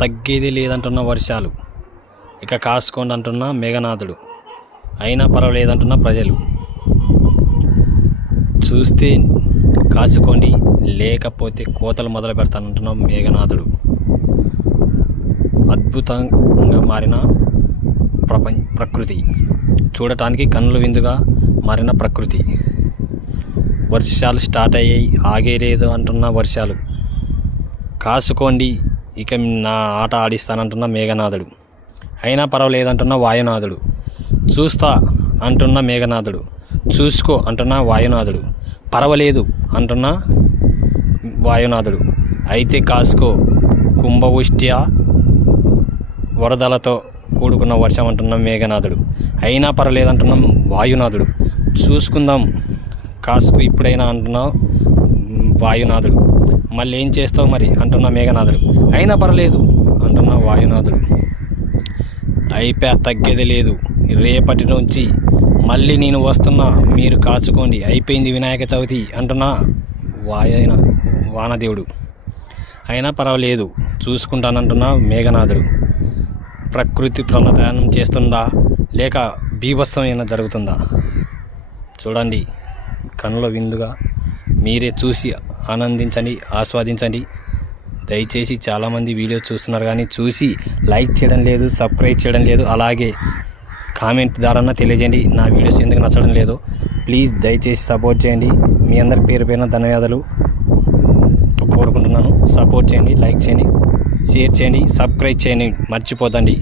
తగ్గేది లేదంటున్న వర్షాలు, ఇక కాసుకోండి అంటున్న మేఘనాథుడు. అయినా పర్వాలేదంటున్న ప్రజలు. చూస్తే కాచుకోండి, లేకపోతే కోతలు మొదలు పెడతానంటున్న మేఘనాథుడు. అద్భుతంగా మారిన ప్రకృతి, చూడటానికి కన్నుల విందుగా మారిన ప్రకృతి. వర్షాలు స్టార్ట్ అయ్యాయి, ఆగేలేదు అంటున్న వర్షాలు. కాసుకోండి, ఇక నా ఆట ఆడిస్తానంటున్న మేఘనాథుడు. అయినా పర్వాలేదంటున్న వాయునాథుడు. చూస్తా అంటున్న మేఘనాథుడు. చూసుకో అంటున్న వాయునాథుడు. పర్వాలేదు అంటున్న వాయునాథుడు. అయితే కాసుకో, కుంభవృష్ట్యా వరదలతో కూడుకున్న వర్షం అంటున్న మేఘనాథుడు. అయినా పర్వాలేదంటున్న వాయునాథుడు. చూసుకుందాం, కాసుకో ఇప్పుడైనా అంటున్న వాయునాథుడు. మళ్ళీ ఏం చేస్తావు మరి అంటున్న మేఘనాథుడు. అయినా పర్లేదు అంటున్న వాయునాథుడు. అయిపోయా, తగ్గేది లేదు, రేపటి నుంచి మళ్ళీ నేను వస్తున్నా, మీరు కాచుకోండి, అయిపోయింది వినాయక చవితి అంటున్న వానదేవుడు. అయినా పర్వాలేదు చూసుకుంటానంటున్న మేఘనాథుడు. ప్రకృతి ప్రళయనం చేస్తుందా లేక బీభత్సం ఏమైనా జరుగుతుందా? చూడండి, కనుల విందుగా మీరే చూసి ఆనందించండి, ఆస్వాదించండి. దయచేసి చాలామంది వీడియో చూస్తున్నారు కానీ చూసి లైక్ చేయడం లేదు, సబ్స్క్రైబ్ చేయడం లేదు. అలాగే కామెంట్ ద్వారా తెలియజేయండి నా వీడియోస్ ఎందుకు నచ్చడం లేదు. ప్లీజ్ దయచేసి సపోర్ట్ చేయండి. మీ అందరి పేరు పైన ధన్యవాదాలు కోరుకుంటున్నాను. సపోర్ట్ చేయండి, లైక్ చేయండి, షేర్ చేయండి, సబ్స్క్రైబ్ చేయండి, మర్చిపోతండి.